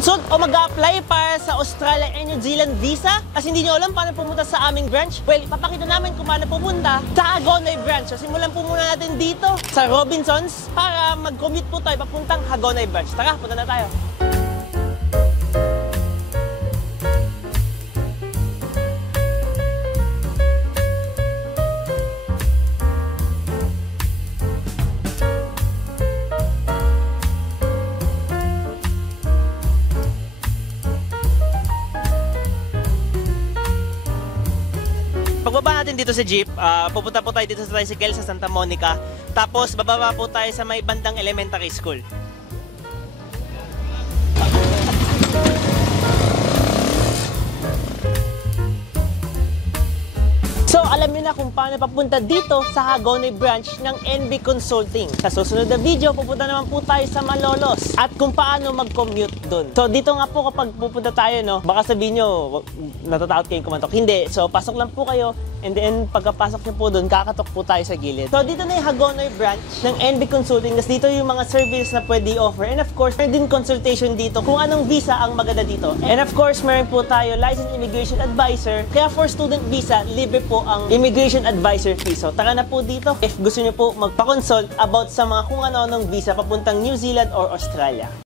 Mag-consult o mag-apply para sa Australia and New Zealand visa? Kasi hindi nyo alam paano pumunta sa aming branch? Well, papakita namin kung paano pumunta sa Hagonoy branch. So, simulan po muna natin dito sa Robinsons para mag-commute po tayo papuntang Hagonoy branch. Tara, punta na tayo. Pagbaba natin dito sa jeep, pupunta po tayo dito sa tricycle sa Santa Monica. Tapos bababa po tayo sa may bandang elementary school. So, alam niyo na kung paano papunta dito sa Hagonoy branch ng NB Consulting. Sa susunod na video, pupunta naman po tayo sa Malolos at kung paano mag-commute dun. So, dito nga po kapag pupunta tayo, no, baka sabihin nyo, natatakot kayong kumatok. Hindi. So, pasok lang po kayo and then pagkapasok nyo po dun, kakatok po tayo sa gilid. So, dito na yung Hagonoy branch ng NB Consulting. Kasi dito yung mga services na pwede offer. And of course, meron din consultation dito kung anong visa ang maganda dito. And of course, meron po tayo licensed immigration advisor. Kaya for student visa, libre po ang immigration advisor fee. So, tara na po dito if gusto nyo po magpa-consult about sa mga kung ano-anong visa papuntang New Zealand or Australia.